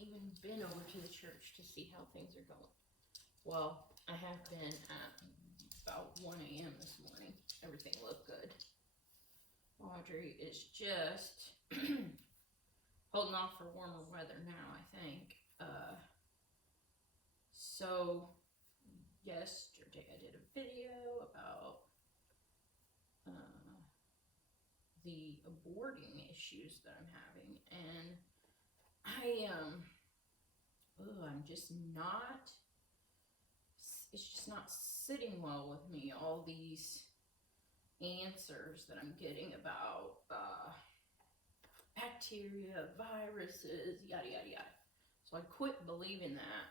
even been over to the church to see how things are going. Well, I have been at about 1 a.m. this morning. Everything looked good. Audrey is just holding off for warmer weather now, I think. So yesterday I did a video about the aborting issues that I'm having, and I'm just not, it's just not sitting well with me, all these answers that I'm getting about bacteria, viruses, yada yada yada. So I quit believing that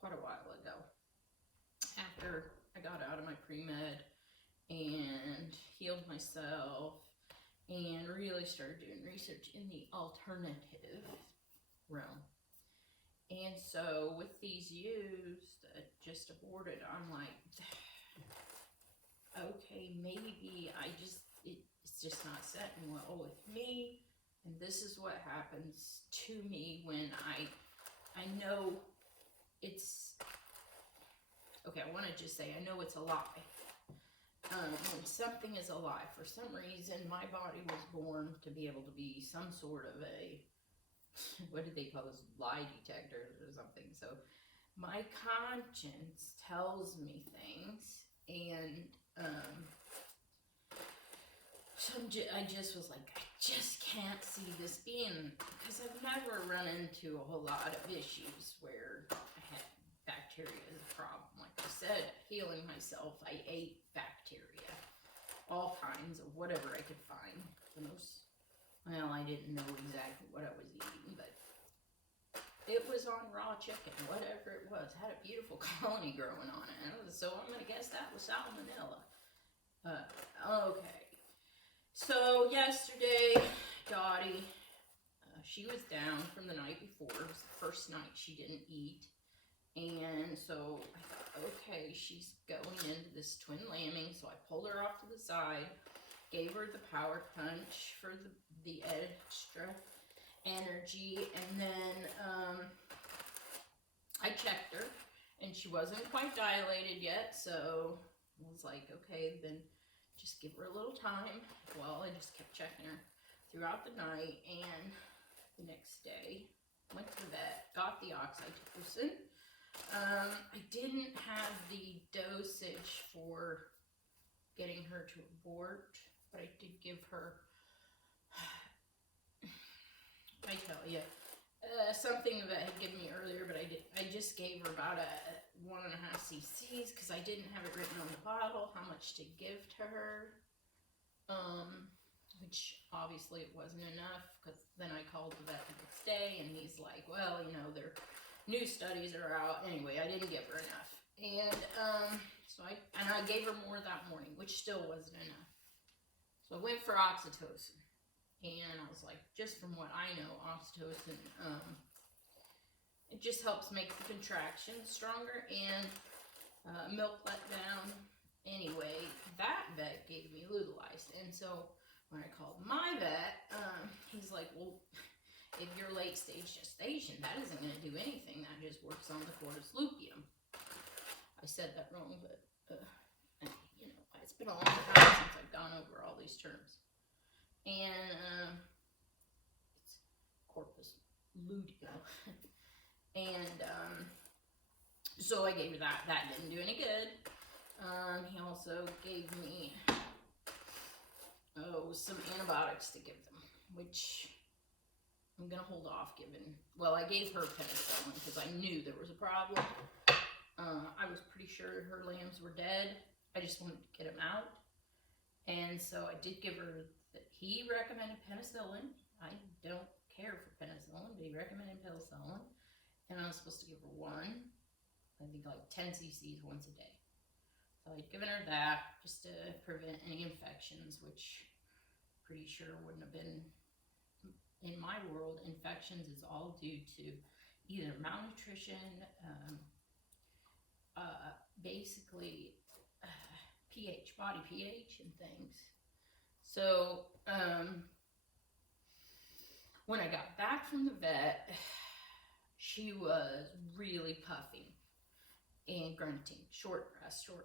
quite a while ago, after I got out of my pre-med and healed myself and really started doing research in the alternative realm. And so with these ewes that just aborted, I'm like, okay, maybe it's just not setting well with me, and this is what happens to me when I know it's, okay, I want to just say, I know it's a lie. When something is a lie, for some reason, my body was born to be able to be some sort of a, what do they call those, lie detectors or something. So my conscience tells me things, and so I just was like, I just can't see this being, because I've never run into a whole lot of issues where I had bacteria as a problem. Like I said, healing myself, I ate bacteria, all kinds of whatever I could find. Well, I didn't know exactly what I was eating, but it was on raw chicken, whatever it was. It had a beautiful colony growing on it. So I'm going to guess that was salmonella. Okay. So yesterday, Dottie, she was down from the night before. It was the first night she didn't eat. And so I thought, okay, she's going into this twin lambing. So I pulled her off to the side, gave her the power punch for the extra energy, and then I checked her, and she wasn't quite dilated yet, so I was like, okay, then just give her a little time. Well, I just kept checking her throughout the night, and the next day went to the vet, got the oxytocin. I didn't have the dosage for getting her to abort, but I did give her, I tell you, something that had given me earlier, but I just gave her about 1.5 cc's, because I didn't have it written on the bottle how much to give to her, which obviously it wasn't enough, because then I called the vet the next day, and he's like, well, you know, their new studies are out. Anyway, I didn't give her enough, and so I gave her more that morning, which still wasn't enough. So I went for oxytocin, and I was like, just from what I know, oxytocin, it just helps make the contractions stronger and milk let down. Anyway, that vet gave me Lutalized, and so when I called my vet, he's like, well, if you're late stage gestation, that isn't going to do anything. That just works on the cordis luteum. I said that wrong, but you know, it's been a long time since I've gone over all these terms. And it's corpus luteum. And so I gave her that. That didn't do any good. He also gave me some antibiotics to give them, which I'm going to hold off giving. Well, I gave her penicillin because I knew there was a problem. I was pretty sure her lambs were dead. I just wanted to get them out. And so I did give her, he recommended penicillin. I don't care for penicillin, but he recommended penicillin. And I was supposed to give her I think like 10 cc's once a day. So I'd given her that just to prevent any infections, which pretty sure wouldn't have been, in my world, infections is all due to either malnutrition, basically pH, body pH and things. So when I got back from the vet, she was really puffing and grunting, short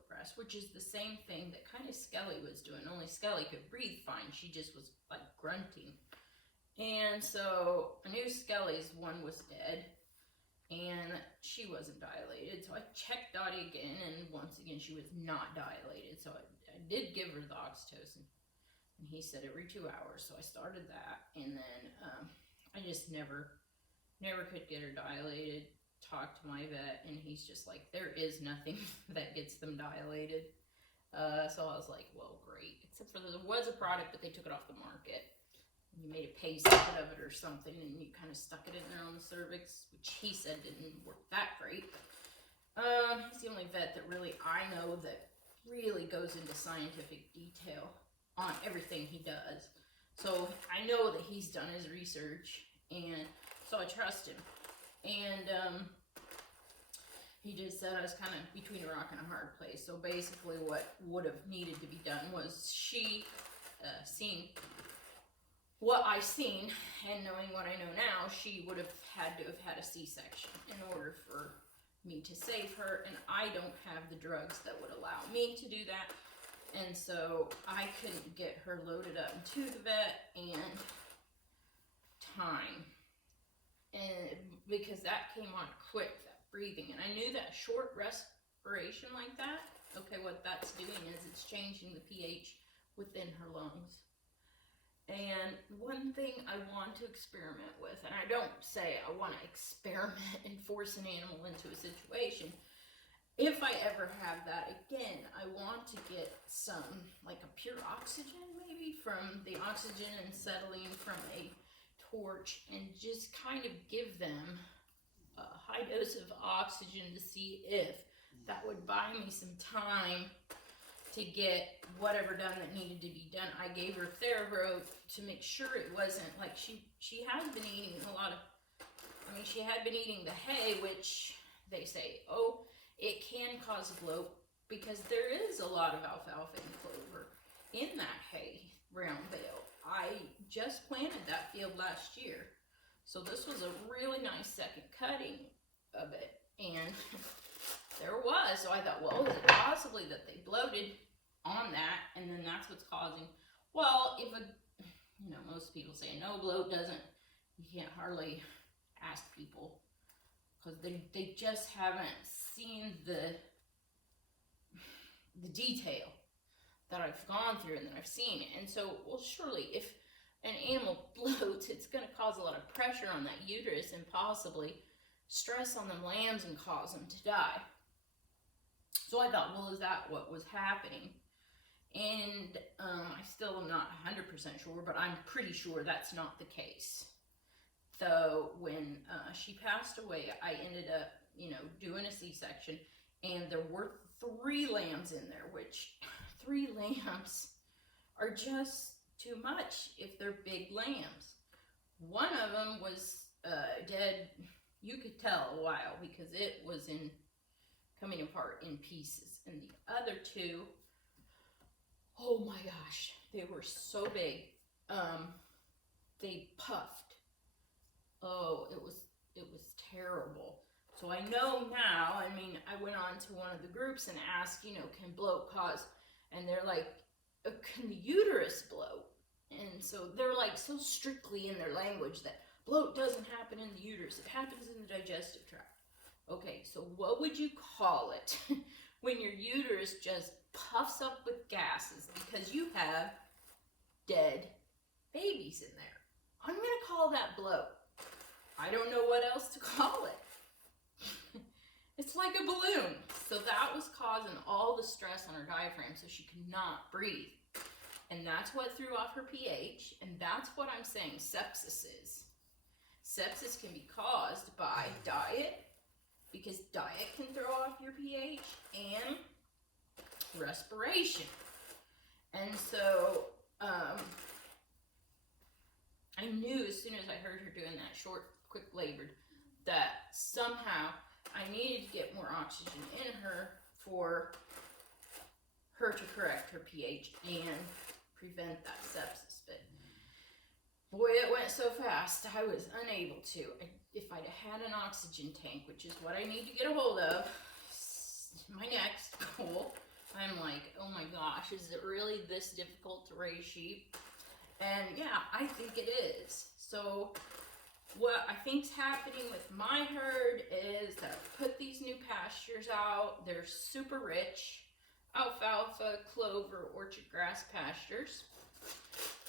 breaths, which is the same thing that kind of Skelly was doing, only Skelly could breathe fine. She just was like grunting. And so I knew Skelly's one was dead and she wasn't dilated. So I checked Dottie again, and once again she was not dilated. So I did give her the oxytocin, and he said every 2 hours. So I started that, and then I just never could get her dilated. Talked to my vet, and he's just like, there is nothing that gets them dilated. So I was like, well, great. Except for there was a product, but they took it off the market. You made a paste out of it or something, and you kind of stuck it in there on the cervix, which he said didn't work that great. He's the only vet that really I know that really goes into scientific detail on everything he does. So I know that he's done his research, and so I trust him. And he just said I was kind of between a rock and a hard place. So basically what would have needed to be done was she seen what I seen, and knowing what I know now, she would have had to have had a C-section in order for me to save her, and I don't have the drugs that would allow me to do that. And so I couldn't get her loaded up into the vet and time. And because that came on quick, that breathing, and I knew that short respiration like that, okay, what that's doing is it's changing the pH within her lungs. And one thing I want to experiment with, and I don't say I want to experiment and force an animal into a situation. If I ever have that again, I want to get some, like a pure oxygen maybe, from the oxygen and acetylene from a torch, and just kind of give them a high dose of oxygen to see if that would buy me some time to get whatever done that needed to be done. I gave her Therabro to make sure it wasn't like she has been eating a lot of, I mean, she had been eating the hay, which they say, oh, it can cause bloat because there is a lot of alfalfa and clover in that hay round bale. I just planted that field last year, so this was a really nice second cutting of it, and there was. So I thought, well, is it possibly that they bloated on that, and then that's what's causing? Well, if most people say no, bloat doesn't. You can't hardly ask people because they just haven't seen the detail that I've gone through and that I've seen. And so, well, surely if an animal bloats, it's going to cause a lot of pressure on that uterus and possibly stress on them lambs and cause them to die. So I thought, well, is that what was happening? And I still am not 100% sure, but I'm pretty sure that's not the case. So when she passed away, I ended up, doing a C-section, and there were 3 lambs in there, which 3 lambs are just too much if they're big lambs. One of them was dead, you could tell a while, because it was coming apart in pieces. And the other 2, oh my gosh, they were so big. They puffed. Oh, it was terrible. So I know now, I mean, I went on to one of the groups and asked, can bloat cause, and they're like, can the uterus bloat? And so they're like so strictly in their language that bloat doesn't happen in the uterus, it happens in the digestive tract. Okay, so what would you call it when your uterus just puffs up with gases because you have dead babies in there? I'm going to call that bloat. I don't know what else to call it. It's like a balloon. So that was causing all the stress on her diaphragm, so she could not breathe. And that's what threw off her pH, and that's what I'm saying sepsis is. Sepsis can be caused by diet, because diet can throw off your pH, and respiration. And so I knew as soon as I heard her doing that short, quick labored, that somehow I needed to get more oxygen in her for her to correct her pH and prevent that sepsis. But boy, it went so fast. I was unable to. If I'd had an oxygen tank, which is what I need to get a hold of, my next goal, I'm like, oh my gosh, is it really this difficult to raise sheep? And yeah, I think it is. So what I think's happening with my herd is that I put these new pastures out. They're super rich. Alfalfa, clover, orchard grass pastures.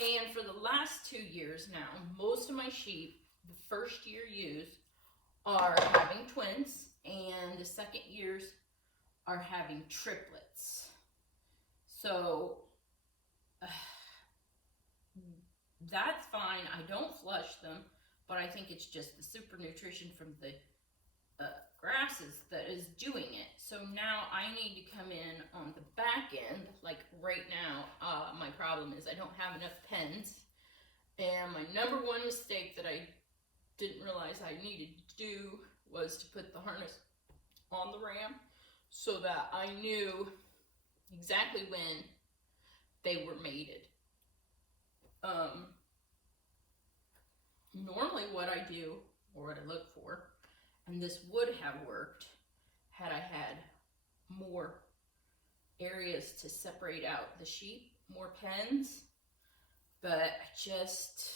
And for the last 2 years now, most of my sheep, the first year ewes, are having twins, and the second years are having triplets. So that's fine. I don't flush them, but I think it's just the super nutrition from the grasses that is doing it. So now I need to come in on the back end. Like right now, my problem is I don't have enough pens, and my number one mistake that I didn't realize I needed to do was to put the harness on the ram so that I knew exactly when they were mated. Normally what I do, or what I look for, and this would have worked had I had more areas to separate out the sheep, more pens, but I just,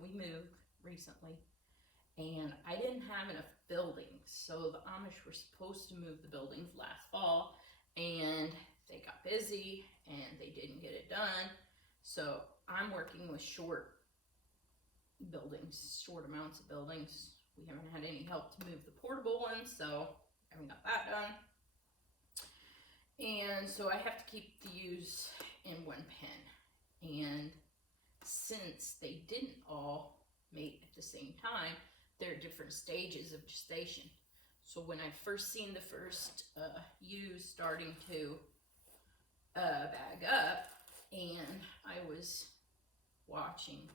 we moved recently and I didn't have enough buildings. So the Amish were supposed to move the buildings last fall, and they got busy and they didn't get it done. So I'm working with short buildings, short amounts of buildings. We haven't had any help to move the portable ones, so I haven't got that done. And so I have to keep the ewes in one pen. And since they didn't all mate at the same time, there are different stages of gestation. So when I first seen the first ewes starting to bag up, and I was watching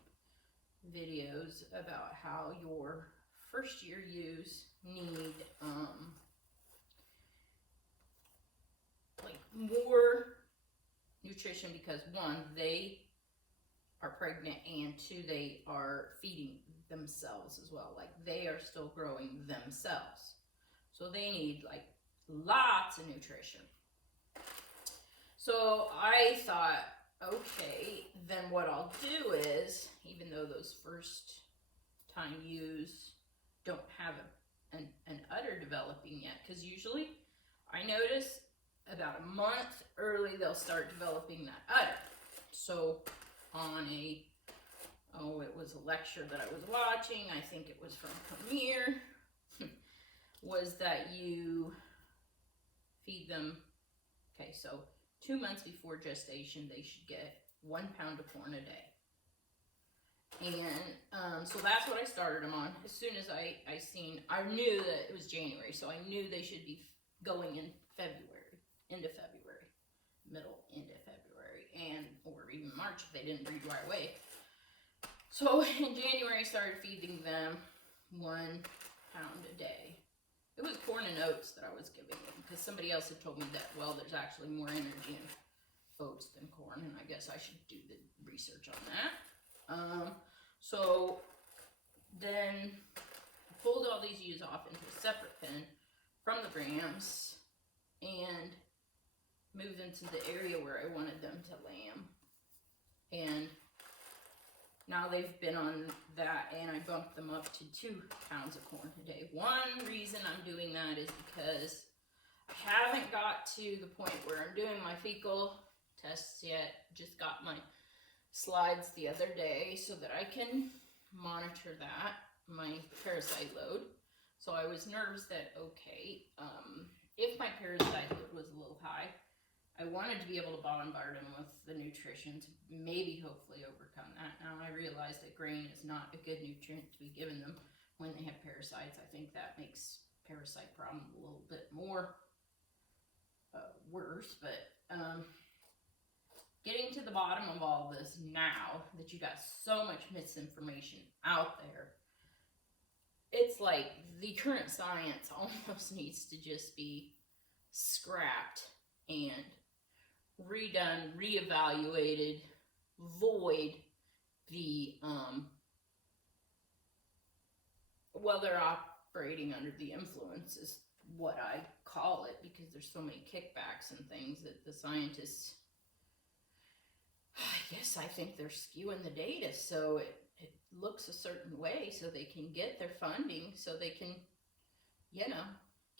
videos about how your first year ewes need like more nutrition because one, they are pregnant, and two, they are feeding themselves as well. Like they are still growing themselves. So they need like lots of nutrition. So I thought, okay, then what I'll do is, even though those first time ewes don't have an udder developing yet, because usually I notice about a month early they'll start developing that udder. So on it was a lecture that I was watching, I think it was from Premier, was that you feed them, okay, so 2 months before gestation, they should get 1 pound of corn a day. And so that's what I started them on. As soon as I knew that it was January, so I knew they should be going in February, into February, middle into February, and or even March if they didn't breed right away. So in January, I started feeding them 1 pound a day. It was corn and oats that I was giving them, because somebody else had told me that, well, there's actually more energy in oats than corn, and I guess I should do the research on that. So then I pulled all these ewes off into a separate pen from the rams and moved them to the area where I wanted them to lamb. And now they've been on that, and I bumped them up to 2 pounds of corn a day. One reason I'm doing that is because I haven't got to the point where I'm doing my fecal tests yet. Just got my slides the other day so that I can monitor that, my parasite load. So I was nervous that, okay, if my parasite load was a little high, I wanted to be able to bombard them with the nutrition to maybe hopefully overcome that. Now I realize that grain is not a good nutrient to be given them when they have parasites. I think that makes parasite problem a little bit more worse, but getting to the bottom of all this now that you got so much misinformation out there, it's like the current science almost needs to just be scrapped and redone, reevaluated, void, the, well, they're operating under the influence is what I call it, because there's so many kickbacks and things that the scientists, I think they're skewing the data so it looks a certain way so they can get their funding, so they can,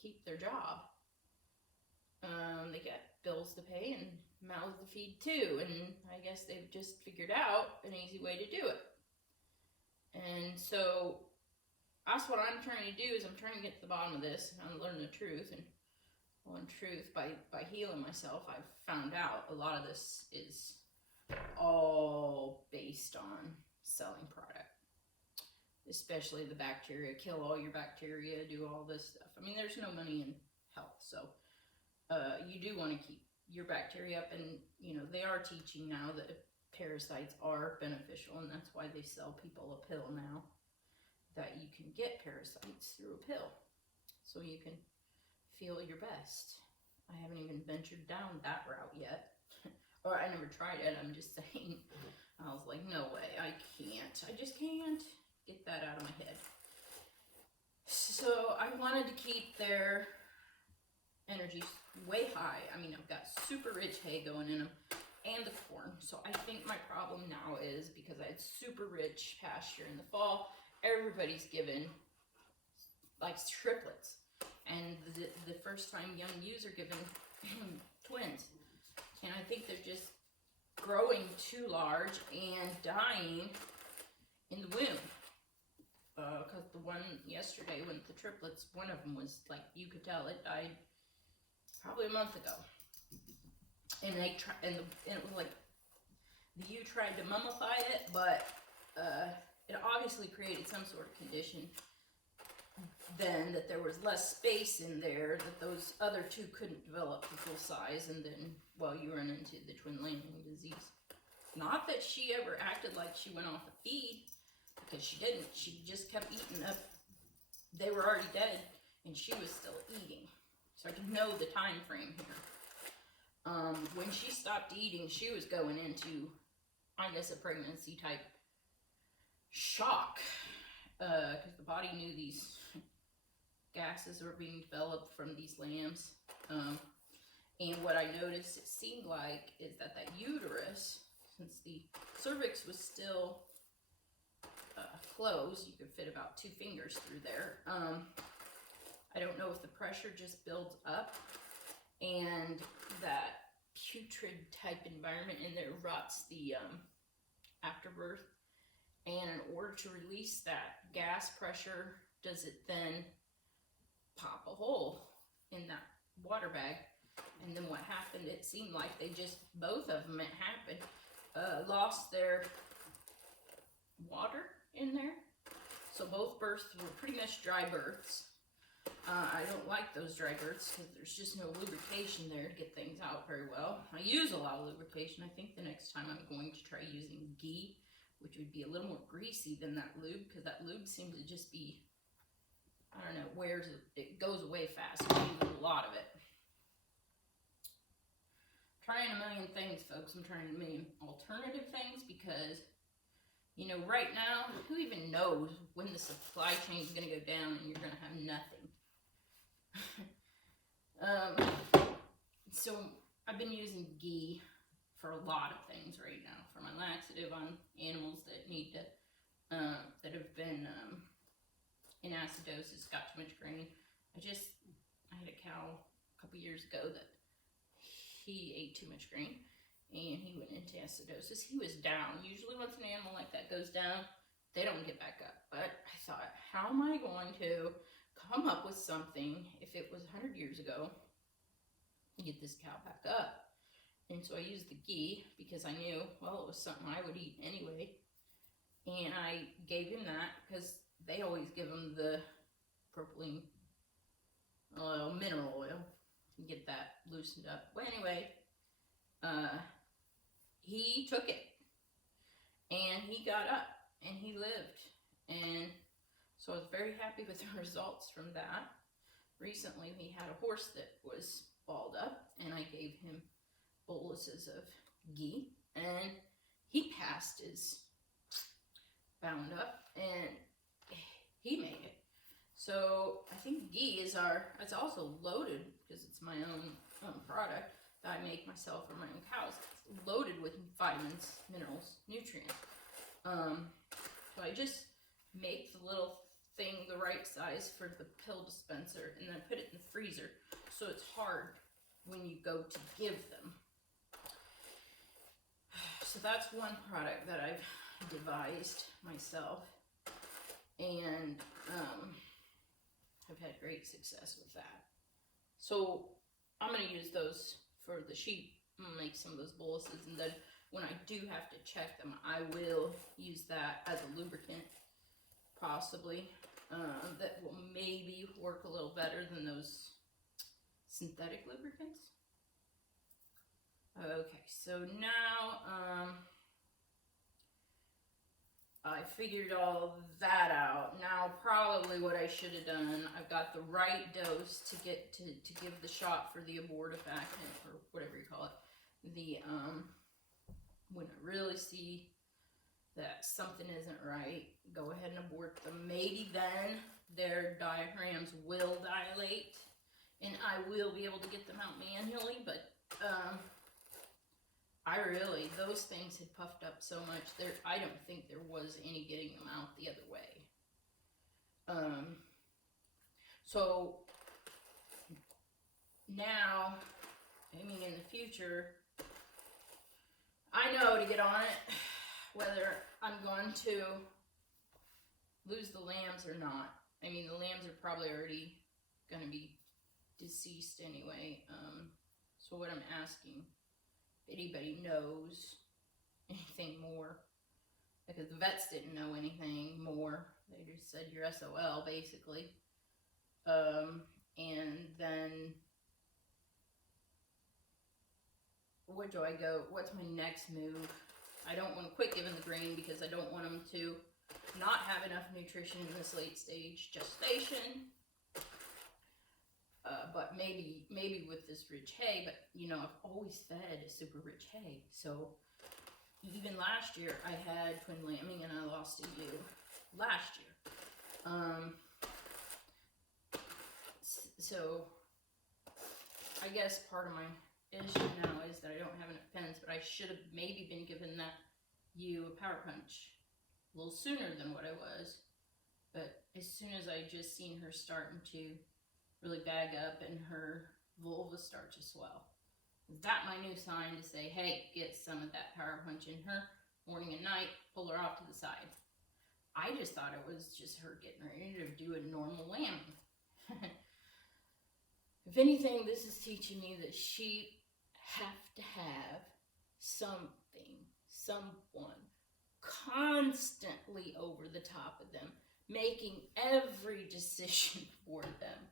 keep their job. They got bills to pay and mouths to feed too, and I guess they've just figured out an easy way to do it. And so that's what I'm trying to do, is I'm trying to get to the bottom of this and learn the truth. And well, in truth, by healing myself, I've found out a lot of this is all based on selling product, especially the bacteria. Kill all your bacteria, do all this stuff. I mean, there's no money in health, so you do want to keep your bacteria up. And they are teaching now that parasites are beneficial, and that's why they sell people a pill now, that you can get parasites through a pill so you can feel your best. I haven't even ventured down that route yet. Or I never tried it, I'm just saying. I was like, no way, I just can't get that out of my head. So I wanted to keep their energies way high. I mean, I've got super rich hay going in them, and the corn. So I think my problem now is, because I had super rich pasture in the fall, everybody's given like triplets, and the first time young ewes are given twins, and I think they're just growing too large and dying in the womb. Because the one yesterday, when the triplets, one of them was like, you could tell it died probably a month ago, and and it was like the ewe tried to mummify it, but it obviously created some sort of condition then, that there was less space in there, that those other two couldn't develop to full size, and then, well, you run into the twin landing disease. Not that she ever acted like she went off the feed, because she didn't. She just kept eating up. They were already dead, and she was still eating. So I can know the time frame here. When she stopped eating, she was going into, I guess, a pregnancy type shock, because the body knew these gases were being developed from these lambs. And what I noticed, it seemed like, is that uterus, since the cervix was still closed, you could fit about 2 fingers through there. I don't know if the pressure just builds up, and that putrid type environment in there rots the afterbirth. And in order to release that gas pressure, does it then pop a hole in that water bag? And then what happened, it seemed like they just, both of them, it happened, lost their water in there. So both births were pretty much dry births. I don't like those dry births, because there's just no lubrication there to get things out very well. I use a lot of lubrication. I think the next time I'm going to try using ghee, which would be a little more greasy than that lube, because that lube seems to just be, I don't know, it goes away fast. I use a lot of it. Trying a million things, folks. I'm trying a million alternative things, because, right now, who even knows when the supply chain is going to go down and you're going to have nothing. So I've been using ghee for a lot of things right now. For my laxative on animals that need to, that have been in acidosis, got too much grain. I had a cow a couple years ago that he ate too much grain, and he went into acidosis. He was down. Usually once an animal like that goes down, they don't get back up. But I thought, how am I going to come up with something, if it was 100 years ago, to get this cow back up? And so I used the ghee, because I knew, well, it was something I would eat anyway. And I gave him that, because they always give him the propylene oil, mineral oil, to get that loosened up. Well, anyway, he took it, and he got up, and he lived. And so I was very happy with the results from that. Recently, we had a horse that was balled up, and I gave him boluses of ghee, and he passed his bound up, and he made it. So I think ghee is it's also loaded, because it's my own product that I make myself for my own cows. It's loaded with vitamins, minerals, nutrients. So I just make the little thing the right size for the pill dispenser, and then put it in the freezer, so it's hard when you go to give them. So that's one product that I've devised myself, and I've had great success with that. So I'm going to use those for the sheep. I'm going to make some of those boluses, and then when I do have to check them, I will use that as a lubricant, possibly. That will maybe work a little better than those synthetic lubricants. Okay, so now I figured all that out. Now probably what I should have done, I've got the right dose to get to give the shot for the abortifacient, or whatever you call it. The when I really see that something isn't right, go ahead and abort them. Maybe then their diaphragms will dilate and I will be able to get them out manually, but those things had puffed up so much there, I don't think there was any getting them out the other way. So now, I mean, in the future, I know to get on it, whether I'm going to lose the lambs or not. I mean, the lambs are probably already going to be deceased anyway. So what I'm asking, if anybody knows anything more, because the vets didn't know anything more. They just said you're SOL, basically. And then where do I go? What's my next move? I don't want to quit giving the grain, because I don't want them to not have enough nutrition in this late stage gestation. But maybe with this rich hay, but you know, I've always fed super rich hay. So even last year I had twin lambing and I lost a ewe last year. So I guess part of my issue now is that I don't have enough pens, but I should have maybe been given that ewe a power punch a little sooner than what I was. But as soon as I just seen her starting to really bag up and her vulva start to swell, is that my new sign to say, hey, get some of that power punch in her morning and night, pull her off to the side. I just thought it was just her getting ready to do a normal lambing. If anything, this is teaching me that sheep have to have something, someone constantly over the top of them, making every decision for them.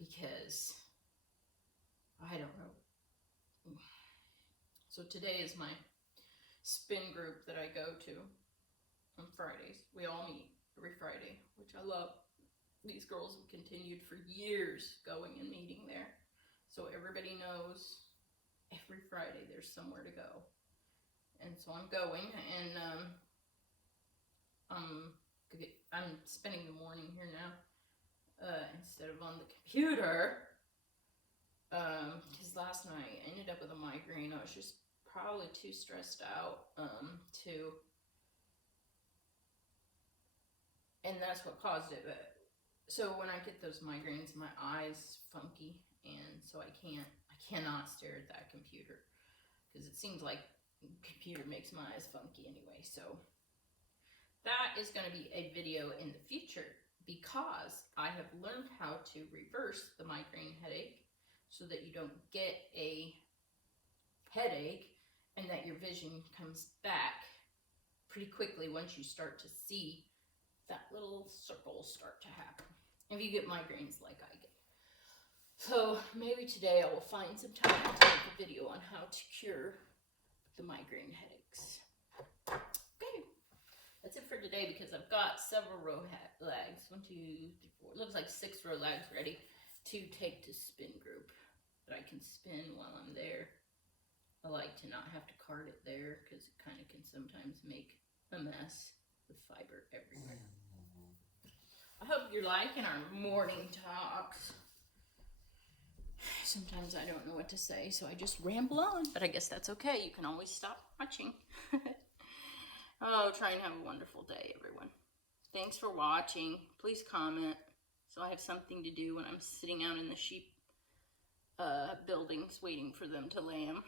Because, I don't know. So today is my spin group that I go to on Fridays. We all meet every Friday, which I love. These girls have continued for years going and meeting there. So everybody knows every Friday there's somewhere to go. And so I'm going, and I'm spending the morning here now. Instead of on the computer, because last night I ended up with a migraine. I was just probably too stressed out and that's what caused it. But so when I get those migraines, my eyes funky, and so I cannot stare at that computer, because it seems like the computer makes my eyes funky anyway. So that is going to be a video in the future, because I have learned how to reverse the migraine headache so that you don't get a headache and that your vision comes back pretty quickly once you start to see that little circle start to happen. If you get migraines like I get. So maybe today I will find some time to make a video on how to cure the migraine headaches. Okay. That's it for today, because I've got several row lags. 1, 2, 3, 4. It looks like 6 row lags ready to take to spin group that I can spin while I'm there. I like to not have to cart it there, because it kind of can sometimes make a mess with fiber everywhere. I hope you're liking our morning talks. Sometimes I don't know what to say, so I just ramble on, but I guess that's okay. You can always stop watching. Oh, try and have a wonderful day, everyone. Thanks for watching. Please comment so I have something to do when I'm sitting out in the sheep buildings waiting for them to lamb.